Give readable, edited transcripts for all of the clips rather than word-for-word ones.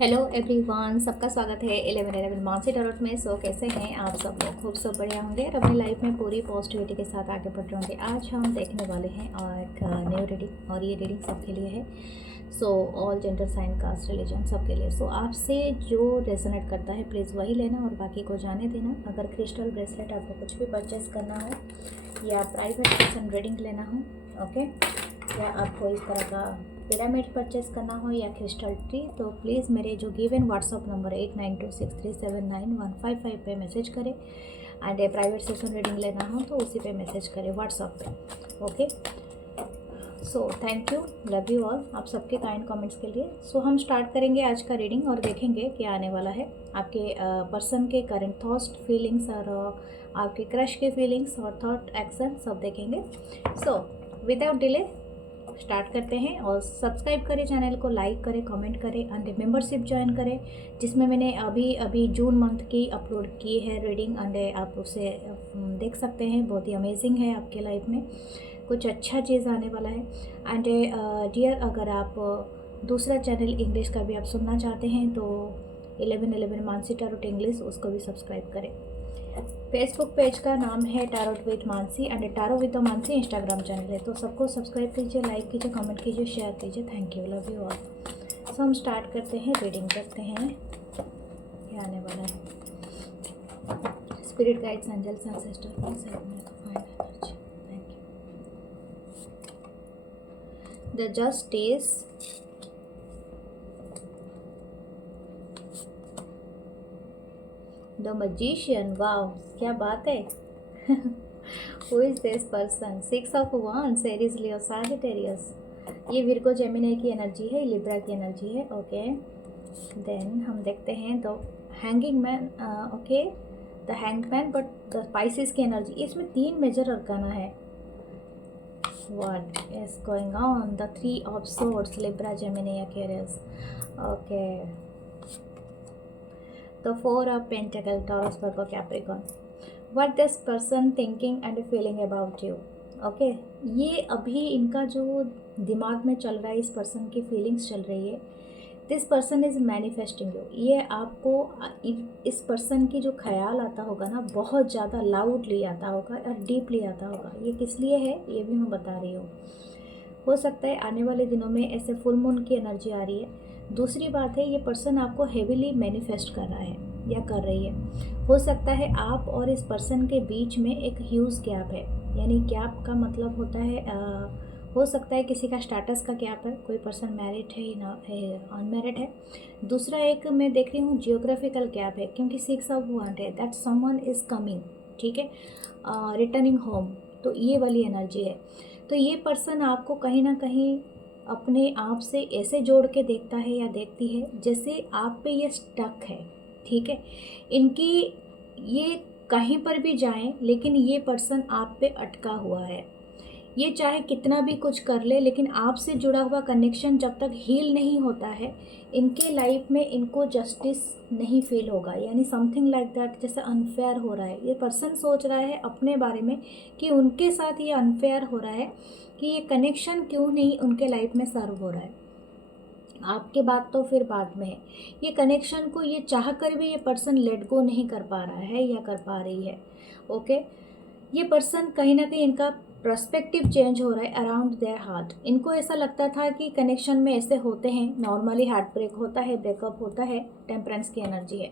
Hello everyone, सबका स्वागत है 11 मानसी टैरोट में। सो कैसे हैं आप सब लोग? खूब सब बढ़िया होंगे और अपनी लाइफ में पूरी पॉजिटिविटी के साथ आगे बढ़ रहे होंगे। आज हम देखने वाले हैं और एक न्यू रीडिंग, और ये रीडिंग सबके लिए है। So all gender, sign, caste, religion सबके लिए। सो आपसे जो रेजोनेट करता है प्लीज़ वही लेना और बाकी को जाने देना। अगर क्रिस्टल ब्रेसलेट आपको कुछ भी परचेज करना हो या प्राइवेट सेशन रीडिंग लेना हो, ओके, या आपको इस तरह का पिरामिड परचेस करना हो या क्रिस्टल ट्री, तो प्लीज़ मेरे जो गिवन व्हाट्सअप नंबर 8926379155 पे मैसेज करें। एंड प्राइवेट सेशन रीडिंग लेना हो तो उसी पे मैसेज करें व्हाट्सअप पे, okay. So thank you, love you all, आप सबके काइंड कमेंट्स के लिए। सो हम स्टार्ट करेंगे आज का रीडिंग और देखेंगे क्या आने वाला है। आपके पर्सन के करंट थॉट्स, फीलिंग्स और आपके क्रश के फीलिंग्स और थॉट एक्शन सब देखेंगे। सो विदाउट डिले स्टार्ट करते हैं। और सब्सक्राइब करें चैनल को, लाइक करें, कमेंट करें एंड मेंबरशिप ज्वाइन करें, जिसमें मैंने अभी जून मंथ की अपलोड की है रीडिंग। एंड आप उसे देख सकते हैं, बहुत ही अमेजिंग है। आपके लाइफ में कुछ अच्छा चीज़ आने वाला है। एंड डियर, अगर आप दूसरा चैनल इंग्लिश का भी आप सुनना चाहते हैं तो 11 मानसी टैरोट इंग्लिश, उसको भी सब्सक्राइब करें। फेसबुक पेज का नाम है tarot with Mansi and tarot with Mansi Instagram channel है। तो सबको सब्सक्राइब कीजिए, लाइक कीजिए, कमेंट कीजिए, शेयर कीजिए। Thank you, love you all. So हम स्टार्ट करते हैं, रीडिंग करते हैं क्या आने वाला है। Spirit guides, angels and sister, please help me to find energy. Thank you. The justice, the magician, wow क्या बात है। Who is this person? 6 of wands, Aries, Leo, Sagittarius. ये विर्गो जेमिनी की एनर्जी है, लिब्रा की energy है, okay. Then हम देखते हैं the hanging man, okay, the hangman, but the Pisces की एनर्जी। इसमें 3 मेजर अरकाना है। What is going on? The 3 of swords, Libra, Gemini, Aquarius, okay. The 4 of Pentacles, Taurus, Virgo, Capricorn. What this person thinking and feeling about you? Okay, ये अभी इनका जो दिमाग में चल रहा है, इस पर्सन की फीलिंग्स चल रही है। This person is manifesting you. ये आपको इस पर्सन की जो ख्याल आता होगा ना, बहुत ज़्यादा लाउडली आता होगा और डीपली आता होगा। ये किस लिए है ये भी मैं बता रही हूँ। हो सकता है आने वाले दिनों में ऐसे फुल मून की एनर्जी आ रही है। दूसरी बात है, ये पर्सन आपको हेविली मैनिफेस्ट कर रहा है या कर रही है। हो सकता है आप और इस पर्सन के बीच में एक ह्यूज गैप है। यानी गैप का मतलब होता है हो सकता है किसी का स्टेटस का गैप है, कोई पर्सन मैरिड है ना अनमैरिड है। दूसरा एक मैं देख रही हूँ जियोग्राफिकल गैप है, क्योंकि 6 ऑफ वांड है, दैट समवन इज़ कमिंग, ठीक है, रिटर्निंग होम। तो ये वाली एनर्जी है। तो ये पर्सन आपको कहीं ना कहीं अपने आप से ऐसे जोड़ के देखता है या देखती है जैसे आप पे ये स्टक है, ठीक है। इनकी ये कहीं पर भी जाएं, लेकिन ये पर्सन आप पे अटका हुआ है। ये चाहे कितना भी कुछ कर ले, लेकिन आपसे जुड़ा हुआ कनेक्शन जब तक हील नहीं होता है, इनके लाइफ में इनको जस्टिस नहीं फील होगा। यानी समथिंग लाइक दैट, जैसे अनफेयर हो रहा है। ये पर्सन सोच रहा है अपने बारे में कि उनके साथ ये अनफेयर हो रहा है, कि ये कनेक्शन क्यों नहीं उनके लाइफ में सर्व हो रहा है। आपके बात तो फिर बाद में है। ये कनेक्शन को ये चाह कर भी ये पर्सन लेट गो नहीं कर पा रहा है या कर पा रही है, ओके। ये पर्सन कहीं ना कहीं इनका पर्सपेक्टिव चेंज हो रहा है अराउंड देयर हार्ट। इनको ऐसा लगता था कि कनेक्शन में ऐसे होते हैं, नॉर्मली हार्ट ब्रेक होता है, ब्रेकअप होता है, टेम्परेंस की एनर्जी है।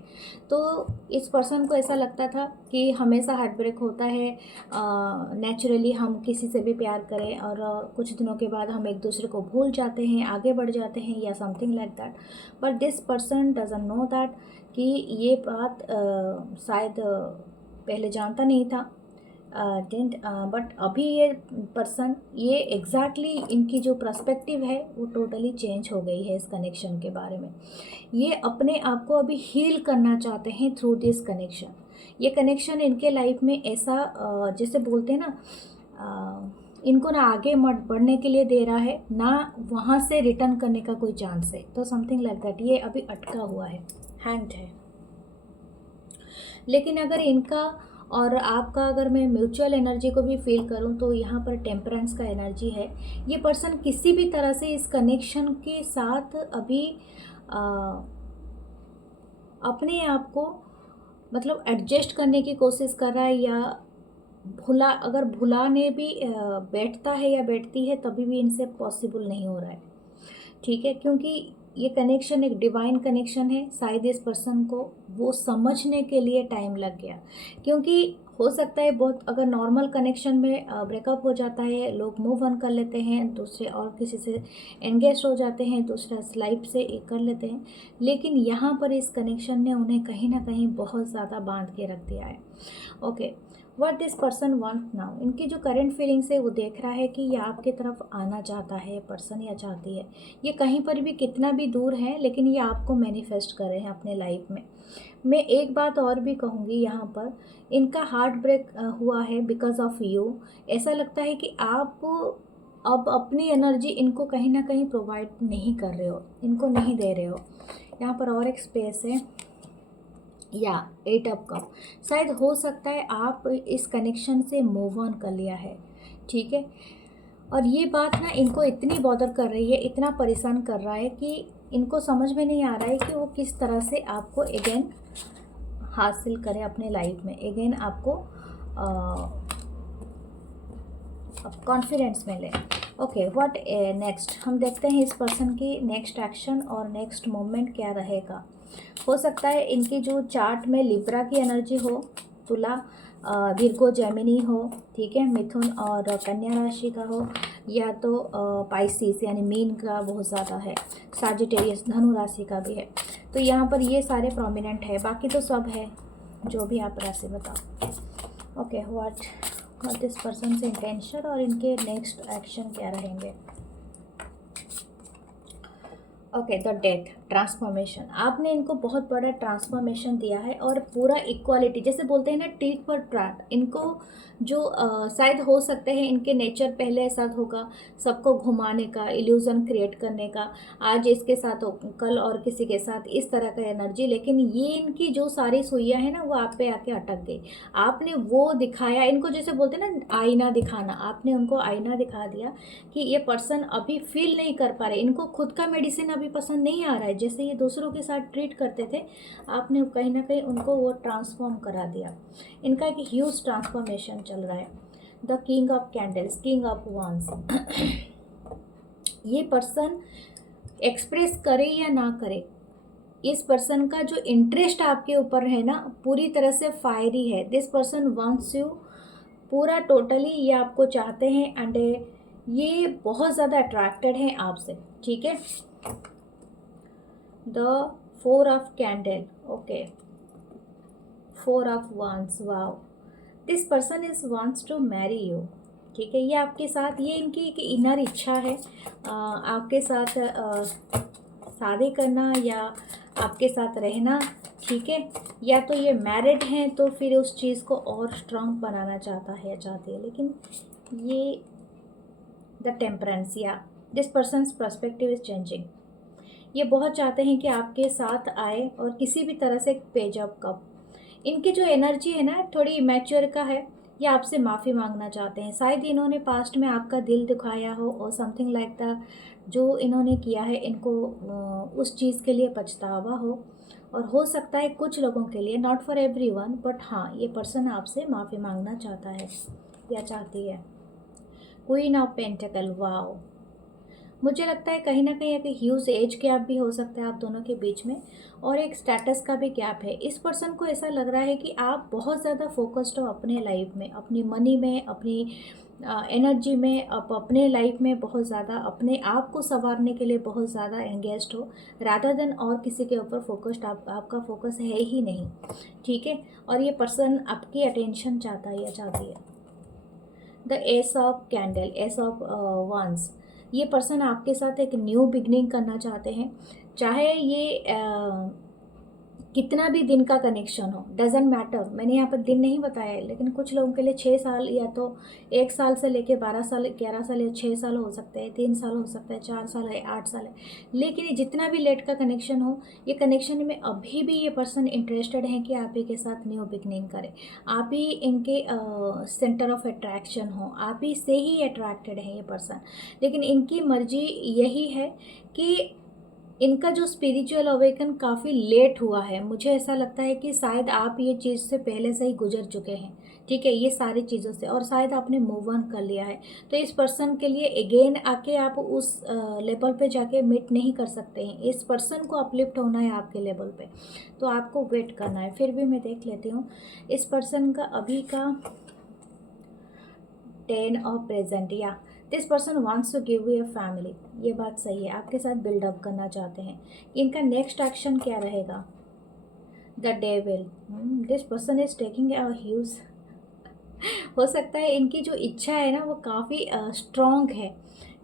तो इस पर्सन को ऐसा लगता था कि हमेशा हार्ट ब्रेक होता है, नेचुरली हम किसी से भी प्यार करें और कुछ दिनों के बाद हम एक दूसरे को भूल जाते हैं, आगे बढ़ जाते हैं या something like that. But this person doesn't know that कि ये बात शायद पहले जानता नहीं था, बट अभी ये पर्सन, ये एग्जैक्टली इनकी जो पर्सपेक्टिव है वो टोटली चेंज हो गई है इस कनेक्शन के बारे में। ये अपने आप को अभी हील करना चाहते हैं थ्रू दिस कनेक्शन। ये कनेक्शन इनके लाइफ में ऐसा जैसे बोलते हैं ना, इनको ना आगे बढ़ने के लिए दे रहा है, ना वहाँ से रिटर्न करने का कोई चांस है। तो समथिंग लाइक दैट, ये अभी अटका हुआ है, हैंग्ड है। लेकिन अगर इनका और आपका, अगर मैं म्यूचुअल एनर्जी को भी फील करूं तो यहाँ पर टेम्परेंस का एनर्जी है। ये पर्सन किसी भी तरह से इस कनेक्शन के साथ अभी अपने आप को मतलब एडजस्ट करने की कोशिश कर रहा है, या अगर भुलाने भी बैठता है या बैठती है तभी भी इनसे पॉसिबल नहीं हो रहा है। ठीक है, क्योंकि ये कनेक्शन एक डिवाइन कनेक्शन है। शायद इस पर्सन को वो समझने के लिए टाइम लग गया, क्योंकि हो सकता है बहुत, अगर नॉर्मल कनेक्शन में ब्रेकअप हो जाता है, लोग मूव ऑन कर लेते हैं, दूसरे और किसी से एंगेज हो जाते हैं, दूसरा लाइफ से एक कर लेते हैं, लेकिन यहाँ पर इस कनेक्शन ने उन्हें कहीं ना कहीं बहुत ज़्यादा बांध के रख दिया है। Okay, what this person want now, इनकी जो करंट फीलिंग्स है वो देख रहा है कि ये आपकी तरफ आना चाहता है पर्सन, या चाहती है। ये कहीं पर भी कितना भी दूर है, लेकिन ये आपको मैनिफेस्ट कर रहे हैं अपने लाइफ में। मैं एक बात और भी कहूँगी, यहाँ पर इनका हार्ट ब्रेक हुआ है बिकॉज ऑफ यू। ऐसा लगता है कि आप अब अपनी एनर्जी इनको कहीं ना कहीं प्रोवाइड नहीं कर रहे हो, इनको नहीं दे रहे हो। यहाँ पर और एक स्पेस है, या 8 ऑफ कप। शायद हो सकता है आप इस कनेक्शन से मूव ऑन कर लिया है। ठीक है, और ये बात ना इनको इतनी बॉदर कर रही है, इतना परेशान कर रहा है कि इनको समझ में नहीं आ रहा है कि वो किस तरह से आपको अगेन हासिल करें अपने लाइफ में, अगेन आपको कॉन्फिडेंस मिले। ओके, व्हाट नेक्स्ट, हम देखते हैं इस पर्सन की नेक्स्ट एक्शन और नेक्स्ट मोमेंट क्या रहेगा। हो सकता है इनकी जो चार्ट में लिब्रा की एनर्जी हो, तुला, विर्गो, जेमिनी हो, ठीक है, मिथुन और कन्या राशि का हो, या तो पाइसिस यानी मीन का बहुत ज़्यादा है, साजिटेरियस धनु राशि का भी है। तो यहाँ पर ये सारे प्रोमिनेंट है, बाकी तो सब है, जो भी आप राशि बताओ। ओके, व्हाट दिस पर्सन से इंटेंशन और इनके नेक्स्ट एक्शन क्या रहेंगे। Okay, the death, transformation. आपने इनको बहुत बड़ा ट्रांसफॉर्मेशन दिया है, और पूरा इक्वालिटी, जैसे बोलते हैं ना टीट फॉर ट्रैट, इनको जो शायद हो सकते हैं इनके नेचर पहले ऐसा होगा, सबको घुमाने का, इल्यूज़न क्रिएट करने का, आज इसके साथ हो, कल और किसी के साथ, इस तरह का एनर्जी। लेकिन ये इनकी जो सारी सुइयाँ हैं ना वो आप पे आके अटक गई। आपने वो दिखाया इनको, जैसे बोलते हैं ना आईना दिखाना, आपने उनको आईना दिखा दिया कि ये पर्सन अभी फील नहीं कर पा रहे, इनको खुद का मेडिसिन अभी पसंद नहीं आ रहा है, जैसे ये दूसरों के साथ ट्रीट करते थे, आपने कहीं ना कहीं उनको वो ट्रांसफॉर्म करा दिया। इनका एक ह्यूज ट्रांसफॉर्मेशन चल रहा है। The king of candles, king of वांस। ये पर्सन एक्सप्रेस करे या ना करे, इस पर्सन का जो इंटरेस्ट आपके ऊपर है ना पूरी तरह से फायरी है। दिस पर्सन वांट्स यू, पूरा टोटली ये आपको चाहते हैं, एंड ये बहुत ज़्यादा अट्रैक्टेड हैं आपसे। ठीक है, the 4 of candle, okay, 4 of wands, wow, this person is wants to marry you. ठीक है, ये आपके साथ, ये इनकी एक इनर इच्छा है आपके साथ शादी करना या आपके साथ रहना। ठीक है, या तो ये मैरिड हैं तो फिर उस चीज़ को और स्ट्रांग बनाना चाहता है या चाहती है। लेकिन ये द टेम्परेंस, या this persons perspective is changing. ये बहुत चाहते हैं कि आपके साथ आए, और किसी भी तरह से पेज अप कप। इनकी जो एनर्जी है ना थोड़ी इमेच्योर का है, ये आपसे माफ़ी मांगना चाहते हैं। शायद इन्होंने पास्ट में आपका दिल दुखाया हो, और समथिंग लाइक द जो इन्होंने किया है, इनको उस चीज़ के लिए पछतावा हो। और हो सकता है कुछ लोगों के लिए, नॉट फॉर एवरीवन, बट हाँ, ये पर्सन आपसे माफ़ी मांगना चाहता है या चाहती है। क्वीन ऑफ पेंटिकल, वाओ, मुझे लगता है कहीं ना कहीं एक ह्यूज एज गैप भी हो सकता है आप दोनों के बीच में, और एक स्टेटस का भी गैप है। इस पर्सन को ऐसा लग रहा है कि आप बहुत ज़्यादा फोकस्ड हो अपने लाइफ में, अपनी मनी में, अपनी एनर्जी में, अपने लाइफ में बहुत ज़्यादा अपने आप को संवारने के लिए बहुत ज़्यादा एंगेज्ड हो, रादर देन और किसी के ऊपर फोकस्ड आपका फोकस है ही नहीं। ठीक है, और ये पर्सन आपकी अटेंशन चाहता है या चाहती है। The S of candle, S of वांस, ये पर्सन आपके साथ एक न्यू बिगनिंग करना चाहते हैं, चाहे ये कितना भी दिन का कनेक्शन हो, डजेंट मैटर। मैंने यहाँ पर दिन नहीं बताया है, लेकिन कुछ लोगों के लिए 6 साल, या तो 1 साल से लेके 12 साल, 11 साल या 6 साल हो सकते हैं, 3 साल हो सकता है, 4 साल है, 8 साल है। लेकिन ये जितना भी लेट का कनेक्शन हो, ये कनेक्शन में अभी भी ये पर्सन इंटरेस्टेड है कि आप ही के साथ न्यू बिगनिंग करें, आप ही इनके सेंटर ऑफ अट्रैक्शन हो, आप ही से ही अट्रैक्टेड है ये पर्सन। लेकिन इनकी मर्जी यही है कि इनका जो स्पिरिचुअल अवेकन काफ़ी लेट हुआ है, मुझे ऐसा लगता है कि शायद आप ये चीज़ से पहले से ही गुजर चुके हैं, ठीक है, ये सारी चीज़ों से, और शायद आपने मूव ऑन कर लिया है। तो इस पर्सन के लिए अगेन आके आप उस लेवल पे जाके मीट नहीं कर सकते हैं। इस पर्सन को अपलिफ्ट होना है आपके लेवल पे, तो आपको वेट करना है। फिर भी मैं देख लेती हूँ इस पर्सन का अभी का 10 ऑफ प्रेजेंट, या this person wants to give you a family. ये बात सही है, आपके साथ बिल्डअप करना चाहते हैं। इनका नेक्स्ट एक्शन क्या रहेगा? The devil, this person is taking a huge हो सकता है इनकी जो इच्छा है ना वो काफ़ी स्ट्रॉन्ग है,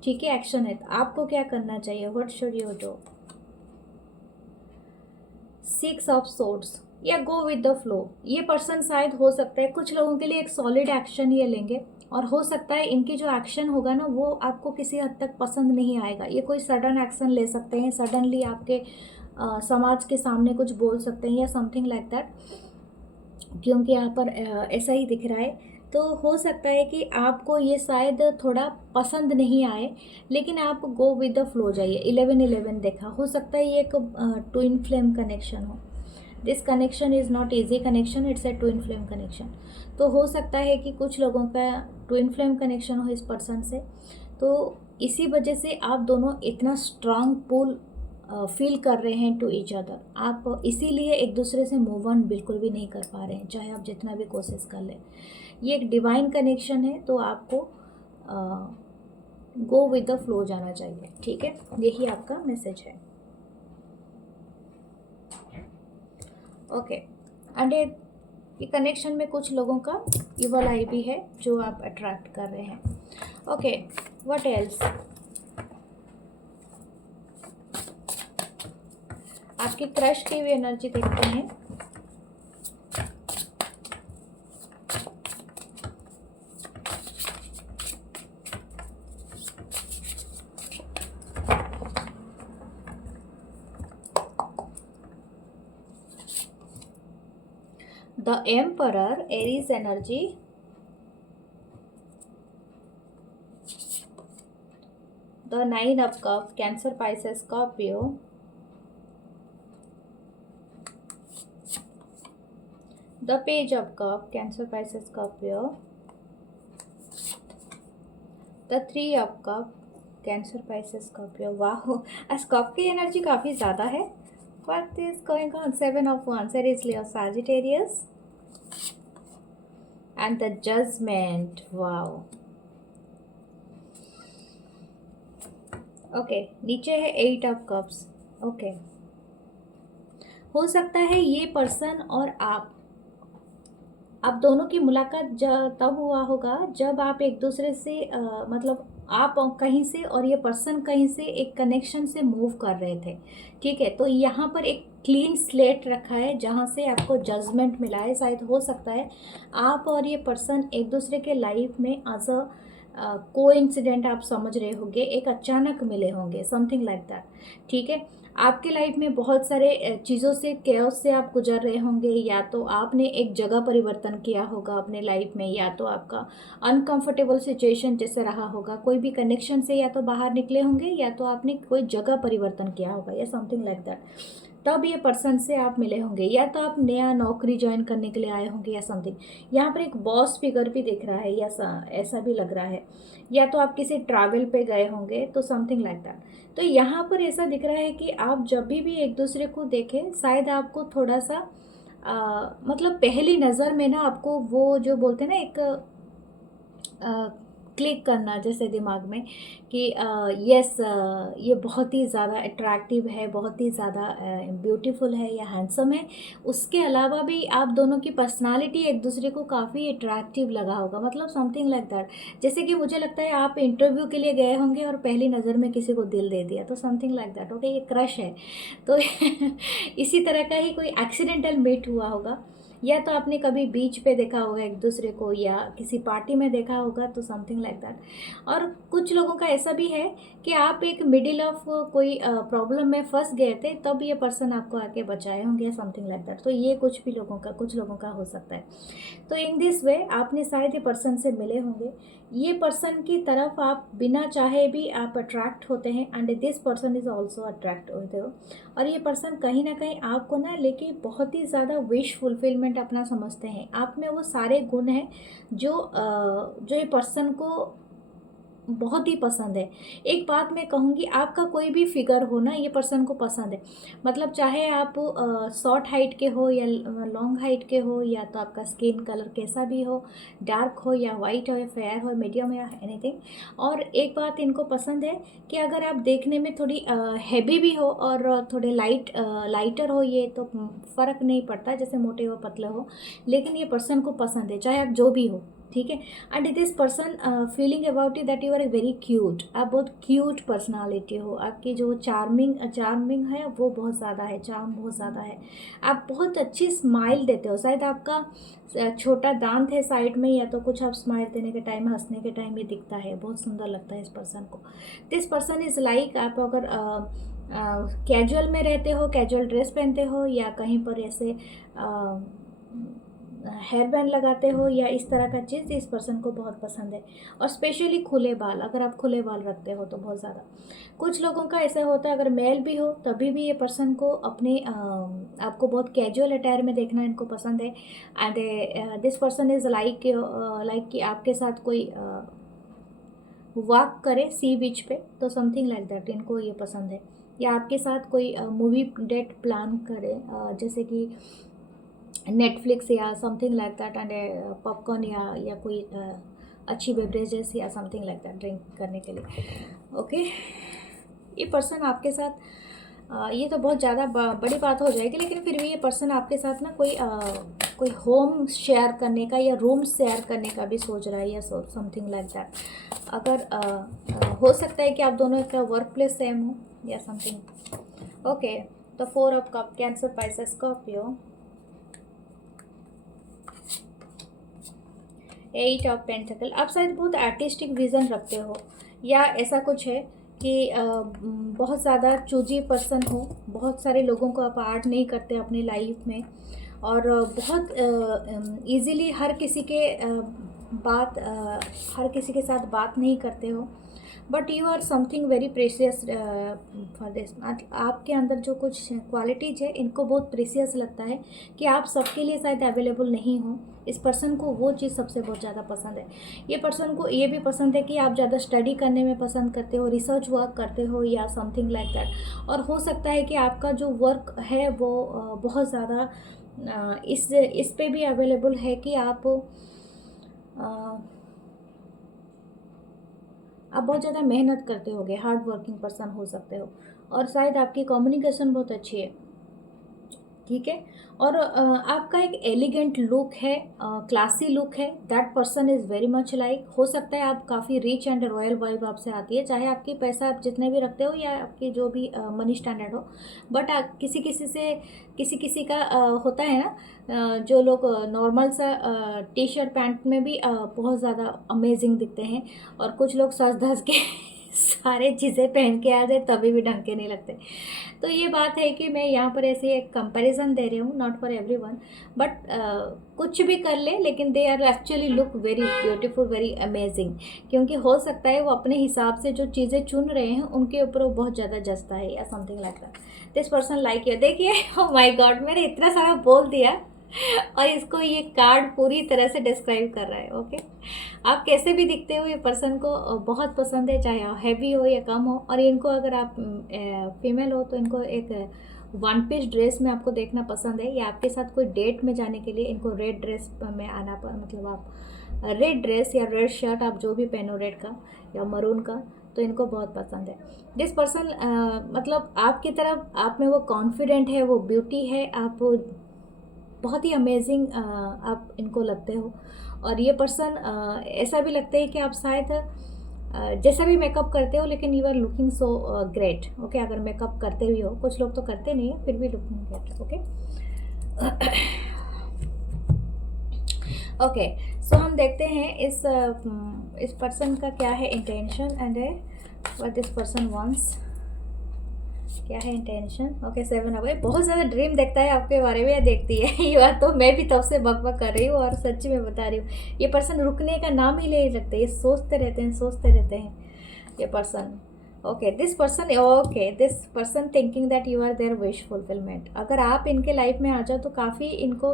ठीक है, एक्शन है। तो आपको क्या करना चाहिए? What should you do? 6 of swords, या गो विद द फ्लो। ये पर्सन शायद हो सकता है कुछ लोगों के लिए एक सॉलिड एक्शन ये लेंगे, और हो सकता है इनकी जो एक्शन होगा ना वो आपको किसी हद तक पसंद नहीं आएगा। ये कोई सडन एक्शन ले सकते हैं, सडनली आपके समाज के सामने कुछ बोल सकते हैं या समथिंग लाइक दैट, क्योंकि यहाँ पर ऐसा ही दिख रहा है। तो हो सकता है कि आपको ये शायद थोड़ा पसंद नहीं आए, लेकिन आप गो विद द फ्लो जाइए। 11-11 देखा, हो सकता है ये एक ट्विन फ्लेम कनेक्शन हो। This connection is not easy connection, it's a twin flame connection. तो हो सकता है कि कुछ लोगों का ट्विन फ्लेम कनेक्शन हो इस पर्सन से, तो इसी वजह से आप दोनों इतना स्ट्रांग पुल फील कर रहे हैं टू ईच अदर। आप इसीलिए एक दूसरे से मूव ऑन बिल्कुल भी नहीं कर पा रहे हैं, चाहे आप जितना भी कोशिश कर लें। ये एक डिवाइन कनेक्शन है, तो आपको गो विद द फ्लो जाना चाहिए, ठीक है, यही आपका मैसेज है। ओके, एंड ये कनेक्शन में कुछ लोगों का इवल आई भी है जो आप अट्रैक्ट कर रहे हैं। Okay, what else? आपकी क्रश की भी एनर्जी देखते हैं। The emperor, Aries energy, the 9 of cup, Cancer, Pisces, Scorpio, the page of cup, Cancer, Pisces, Scorpio, the 3 of cup, Cancer, Pisces, Scorpio. वाह, स्कॉर्पियो की एनर्जी काफ़ी ज़्यादा है। What is going on? 7 of wands, Aries, Leo, Sagittarius, and the judgement. Wow, okay, नीचे है 8 of cups. Okay, हो सकता है ये पर्सन और आप दोनों की मुलाकात तब हुआ होगा जब आप एक दूसरे से मतलब आप कहीं से और ये पर्सन कहीं से एक कनेक्शन से मूव कर रहे थे, ठीक है। तो यहाँ पर एक क्लीन स्लेट रखा है जहाँ से आपको जजमेंट मिला है। शायद हो सकता है आप और ये पर्सन एक दूसरे के लाइफ में एज अ कोइंसिडेंट आप समझ रहे होंगे, एक अचानक मिले होंगे, समथिंग लाइक दैट, ठीक है। आपके लाइफ में बहुत सारे चीज़ों से, कैओस से आप गुजर रहे होंगे, या तो आपने एक जगह परिवर्तन किया होगा अपने लाइफ में, या तो आपका अनकंफर्टेबल सिचुएशन जैसे रहा होगा, कोई भी कनेक्शन से या तो बाहर निकले होंगे, या तो आपने कोई जगह परिवर्तन किया होगा, या समथिंग लाइक दैट। तब ये पर्सन से आप मिले होंगे, या तो आप नया नौकरी ज्वाइन करने के लिए आए होंगे, या समथिंग। यहाँ पर एक बॉस फिगर भी दिख रहा है, या ऐसा भी लग रहा है, या तो आप किसी ट्रैवल पे गए होंगे, तो समथिंग लाइक दैट। तो यहाँ पर ऐसा दिख रहा है कि आप जब भी एक दूसरे को देखें, शायद आपको थोड़ा सा मतलब पहली नज़र में ना आपको वो जो बोलते हैं ना एक क्लिक करना जैसे दिमाग में कि यस, ये बहुत ही ज़्यादा अट्रैक्टिव है, बहुत ही ज़्यादा ब्यूटीफुल है या हैंडसम है। उसके अलावा भी आप दोनों की पर्सनालिटी एक दूसरे को काफ़ी अट्रैक्टिव लगा होगा, मतलब समथिंग लाइक दैट। जैसे कि मुझे लगता है आप इंटरव्यू के लिए गए होंगे और पहली नज़र में किसी को दिल दे दिया, तो समथिंग लाइक दैट। ओके, ये क्रश है। तो इसी तरह का ही कोई एक्सीडेंटल मीट हुआ होगा, या तो आपने कभी बीच पे देखा होगा एक दूसरे को, या किसी पार्टी में देखा होगा, तो समथिंग लाइक दैट। और कुछ लोगों का ऐसा भी है कि आप एक मिडिल ऑफ कोई प्रॉब्लम में फंस गए थे, तब ये पर्सन आपको आके बचाए होंगे, समथिंग लाइक दैट। तो ये कुछ लोगों का हो सकता है। तो इन दिस वे आपने शायद ये पर्सन से मिले होंगे, ये पर्सन की तरफ आप बिना चाहे भी आप अट्रैक्ट होते हैं, and this person is also attract होते हो। और ये पर्सन कहीं ना कहीं आपको ना लेके बहुत ही ज़्यादा विश फुलफिलमेंट अपना समझते हैं। आप में वो सारे गुण हैं जो ये पर्सन को बहुत ही पसंद है। एक बात मैं कहूँगी, आपका कोई भी फिगर हो ना, ये पर्सन को पसंद है। मतलब चाहे आप शॉर्ट हाइट के हो या लॉन्ग हाइट के हो, या तो आपका स्किन कलर कैसा भी हो, डार्क हो या वाइट हो या फेयर हो, मीडियम या एनीथिंग। और एक बात इनको पसंद है कि अगर आप देखने में थोड़ी हैवी भी हो और थोड़े लाइटर हो, ये तो फ़र्क नहीं पड़ता, जैसे मोटे हो पतले हो, लेकिन ये पर्सन को पसंद है चाहे आप जो भी हो, ठीक है। And this person feeling about you that you are a very cute. आप बहुत क्यूट पर्सनालिटी हो, आपकी जो चार्मिंग है वो बहुत ज़्यादा है, चार्म बहुत ज़्यादा है। आप बहुत अच्छी स्माइल देते हो, शायद आपका छोटा दांत है साइड में, या तो कुछ आप स्माइल देने के टाइम, हंसने के टाइम ये दिखता है, बहुत सुंदर लगता है इस पर्सन को। दिस पर्सन इज़ लाइक, आप अगर कैजुअल में रहते हो, कैजुअल ड्रेस पहनते हो, या कहीं पर ऐसे हेयर बैंड लगाते हो या इस तरह का चीज़, इस पर्सन को बहुत पसंद है। और स्पेशली खुले बाल, अगर आप खुले बाल रखते हो तो बहुत ज़्यादा। कुछ लोगों का ऐसा होता है, अगर मेल भी हो तभी भी ये पर्सन को अपने आपको बहुत कैजुअल अटायर में देखना इनको पसंद है। And this person is like कि आपके साथ कोई वॉक करे सी बीच पे, तो समथिंग लाइक दैट इनको ये पसंद है। या आपके साथ कोई मूवी डेट प्लान करे, जैसे कि नेटफ्लिक्स या something like that, and popcorn या कोई अच्छी बेवरेजेस या समथिंग लाइक दैट ड्रिंक करने के लिए। ओके, ये पर्सन आपके साथ ये तो बहुत ज़्यादा बड़ी बात हो जाएगी, लेकिन फिर भी ये पर्सन आपके साथ ना कोई होम शेयर करने का या रूम शेयर करने का भी सोच रहा है, या समथिंग लाइक दैट। अगर हो सकता है कि आप दोनों का वर्क प्लेस सेम हो या समथिंग। ओके, तो 4 of cup, Cancer, Pisces, Scorpio, 8 of pentacle. आप शायद बहुत आर्टिस्टिक विज़न रखते हो, या ऐसा कुछ है कि बहुत ज़्यादा चूजी पर्सन हो, बहुत सारे लोगों को आप आर्ट नहीं करते अपनी लाइफ में, और बहुत इजीली हर किसी के साथ बात नहीं करते हो। But you are something very precious for this. आपके अंदर जो कुछ क्वालिटीज है, इनको बहुत प्रेशियस लगता है कि आप सबके लिए शायद अवेलेबल नहीं हो। इस पर्सन को वो चीज़ सबसे बहुत ज़्यादा पसंद है। ये पर्सन को ये भी पसंद है कि आप ज़्यादा स्टडी करने में पसंद करते हो, रिसर्च वर्क करते हो या समथिंग लाइक दैट। और हो सकता है कि आपका जो वर्क है वो बहुत ज़्यादा इस पे भी अवेलेबल है कि आप बहुत ज़्यादा मेहनत करते होगे, हार्ड वर्किंग पर्सन हो सकते हो, और शायद आपकी कम्युनिकेशन बहुत अच्छी है, ठीक है। और आपका एक एलिगेंट लुक है, क्लासी लुक है, that person is very much like. हो सकता है आप काफ़ी रिच एंड रॉयल वाइब आपसे आती है, चाहे आपकी पैसा आप जितने भी रखते हो या आपकी जो भी मनी स्टैंडर्ड हो। बट किसी किसी का होता है ना, जो लोग नॉर्मल सा टी शर्ट पैंट में भी बहुत ज़्यादा अमेजिंग दिखते हैं, और कुछ लोग सज धज के सारे चीज़ें पहन के आ जाए तभी भी ढंग के नहीं लगते। तो ये बात है कि मैं यहाँ पर ऐसे एक कंपैरिजन दे रही हूँ, नॉट फॉर एवरीवन, बट कुछ भी कर ले, लेकिन they are actually look very beautiful, very amazing. क्योंकि हो सकता है वो अपने हिसाब से जो चीज़ें चुन रहे हैं उनके ऊपर वो बहुत ज़्यादा जचता है या something like that. This person like you. देखिए, ओह माय गॉड, मैंने इतना सारा बोल दिया और इसको ये कार्ड पूरी तरह से डिस्क्राइब कर रहा है। ओके, आप कैसे भी दिखते हो, ये पर्सन को बहुत पसंद है, चाहे हैवी हो या कम हो। और इनको अगर आप फीमेल हो तो इनको एक वन पीस ड्रेस में आपको देखना पसंद है, या आपके साथ कोई डेट में जाने के लिए इनको रेड ड्रेस में आना पर, मतलब आप रेड ड्रेस या रेड शर्ट आप जो भी पहनो, रेड का या मरून का, तो इनको बहुत पसंद है। दिस पर्सन मतलब आपकी तरफ, आप में वो कॉन्फिडेंट है, वो ब्यूटी है, आप बहुत ही अमेजिंग आप इनको लगते हो। और ये पर्सन ऐसा भी लगता है कि आप शायद जैसा भी मेकअप करते हो, लेकिन you are looking so great. Okay, अगर मेकअप करते भी हो, कुछ लोग तो करते नहीं है, फिर भी लुकिंग ग्रेट। ओके, ओके, सो हम देखते हैं इस पर्सन का क्या है intention and what this person wants, क्या है इंटेंशन। ओके, 7 हो गए। बहुत ज़्यादा ड्रीम देखता है आपके बारे में या देखती है ये बात तो मैं भी तब से बक कर रही हूँ और सच्ची में बता रही हूँ। ये पर्सन रुकने का नाम ही नहीं लगता, ये सोचते रहते हैं सोचते रहते हैं ये person. Okay, this person thinking that you are their wish fulfilment. अगर आप इनके लाइफ में आ जाओ तो काफ़ी इनको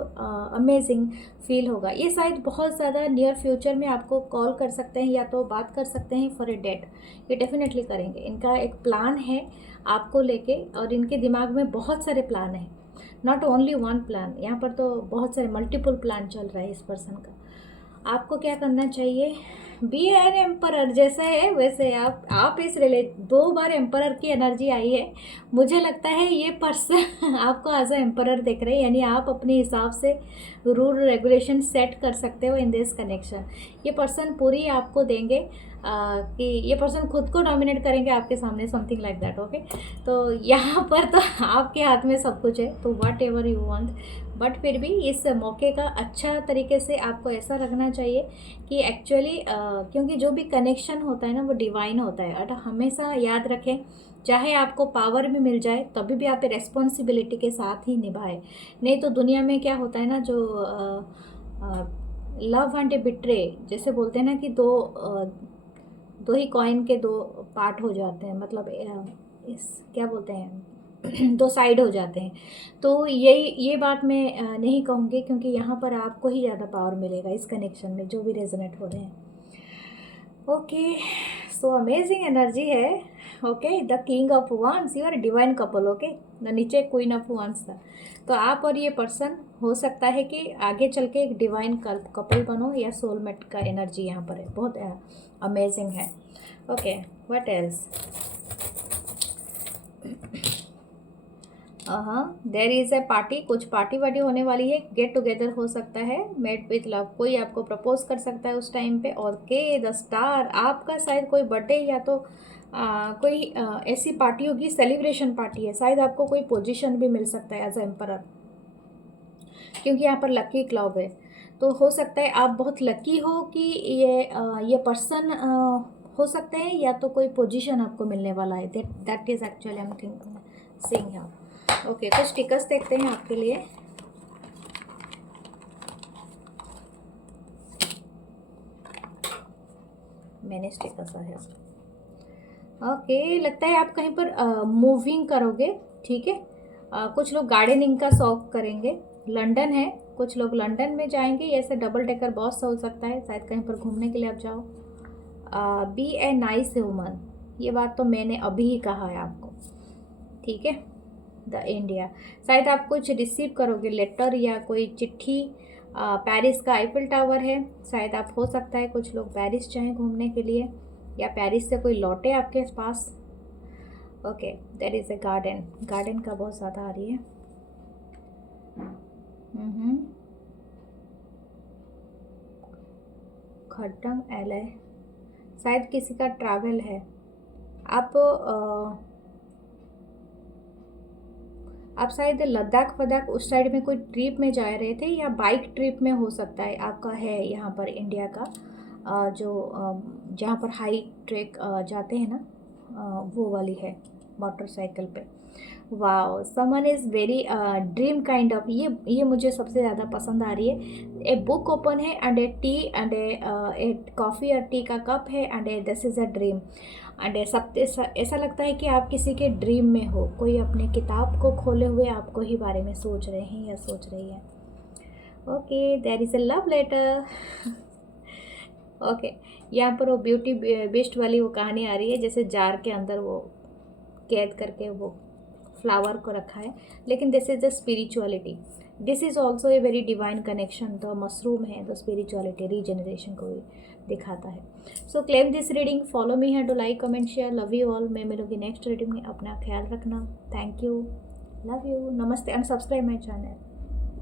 अमेजिंग फील होगा। ये शायद बहुत ज़्यादा नियर फ्यूचर में आपको कॉल कर सकते हैं या तो बात कर सकते हैं फॉर ए डेट। ये डेफिनेटली करेंगे, इनका एक प्लान है आपको लेके और इनके दिमाग में बहुत सारे प्लान हैं, नॉट ओनली वन प्लान। यहाँ पर तो बहुत सारे मल्टीपल प्लान चल रहा है इस पर्सन का। आपको क्या करना चाहिए, बी एन एम्परर। जैसा है वैसे आप इस रिले 2 बार एम्परर की एनर्जी आई है। मुझे लगता है ये पर्सन आपको एज अ एम्परर देख रहे हैं, यानी आप अपने हिसाब से रूल रेगुलेशन सेट कर सकते हो इन दिस कनेक्शन। ये पर्सन पूरी आपको देंगे कि ये पर्सन खुद को डोमिनेट करेंगे आपके सामने, समथिंग लाइक दैट। ओके, तो यहाँ पर तो आपके हाथ में सब कुछ है, तो what ever you want. But फिर भी इस मौके का अच्छा तरीके से आपको ऐसा रखना चाहिए कि एक्चुअली क्योंकि जो भी कनेक्शन होता है ना वो डिवाइन होता है। और हमेशा याद रखें, चाहे आपको पावर भी मिल जाए तभी भी आप रेस्पॉन्सिबिलिटी के साथ ही निभाएं। नहीं तो दुनिया में क्या होता है ना, जो लव एंड बिट्रे जैसे बोलते हैं ना कि दो ही कॉइन के 2 पार्ट हो जाते हैं, मतलब इस क्या बोलते हैं 2 साइड हो जाते हैं। तो ये बात मैं नहीं कहूँगी, क्योंकि यहाँ पर आपको ही ज़्यादा पावर मिलेगा इस कनेक्शन में जो भी रेजोनेट हो रहे हैं। ओके, सो अमेजिंग एनर्जी है। Okay, the king of wands, you are divine couple. Okay, the नीचे क्वीन ऑफ वांस था। तो आप और ये पर्सन हो सकता है कि आगे चल के एक डिवाइन कपल बनो, या सोलमेट का एनर्जी यहाँ पर है, बहुत अमेजिंग है। Okay, what else. There is a party, कुछ पार्टी वार्टी होने वाली है, गेट टुगेदर हो सकता है, मेट विथ लव। कोई आपको प्रपोज कर सकता है उस टाइम पे। और के द स्टार, आपका शायद कोई बर्थडे या तो कोई ऐसी पार्टी होगी, सेलिब्रेशन पार्टी है, शायद आपको कोई पोजीशन भी मिल सकता है एज ए एम्परर, क्योंकि यहाँ पर लकी क्लब है। तो हो सकता है आप बहुत लकी हो कि ये पर्सन हो सकते हैं, या तो कोई पोजीशन आपको मिलने वाला है। That is actually I am thinking saying here. Okay, कुछ स्टिकर्स देखते हैं आपके लिए। मैंने स्टिकर्स है। ओके, लगता है आप कहीं पर मूविंग करोगे, ठीक है। कुछ लोग गार्डनिंग का शौक करेंगे। लंदन है, कुछ लोग लंदन में जाएंगे, ऐसे डबल डेकर बस हो सकता है, शायद कहीं पर घूमने के लिए आप जाओ। बी ए नाइस वुमन, ये बात तो मैंने अभी ही कहा है आपको, ठीक है। द इंडिया, शायद आप कुछ रिसीव करोगे लेटर या कोई चिट्ठी। पेरिस का आईफिल टावर है, शायद आप हो सकता है कुछ लोग पेरिस जाएं घूमने के लिए, या पेरिस से कोई लौटे आपके पास। Okay, there is a garden, garden का बहुत ज़्यादा आ रही है। खड्डंग एल, शायद किसी का ट्रैवल है। आप शायद लद्दाख वद्दाख उस साइड में कोई ट्रिप में जा रहे थे, या बाइक ट्रिप में हो सकता है आपका है यहाँ पर इंडिया का जो जहाँ पर हाई ट्रैक जाते हैं ना, वो वाली है मोटरसाइकिल पे। Wow, someone is very dream kind of, ये मुझे सबसे ज़्यादा पसंद आ रही है। ए बुक ओपन है and A T and A coffee और टी का कप है and A this is a dream and सब ऐसा लगता है कि आप किसी के ड्रीम में हो, कोई अपने किताब को खोले हुए आपको ही बारे में सोच रहे हैं या सोच रही है। Okay, there is a love letter. Okay, यहाँ पर वो ब्यूटी बेस्ट वाली वो कहानी आ रही है, जैसे जार के अंदर वो कैद करके वो फ्लावर को रखा है, लेकिन this is the spirituality, this is also a very divine connection. The mushroom है, द स्पिरिचुअलिटी रीजनरेशन को भी दिखाता है। So claim this reading, follow me है, do like comment share, love you all. मैं मिलूंगी नेक्स्ट रीडिंग में, अपना ख्याल रखना। Thank you, love you, namaste and subscribe my channel.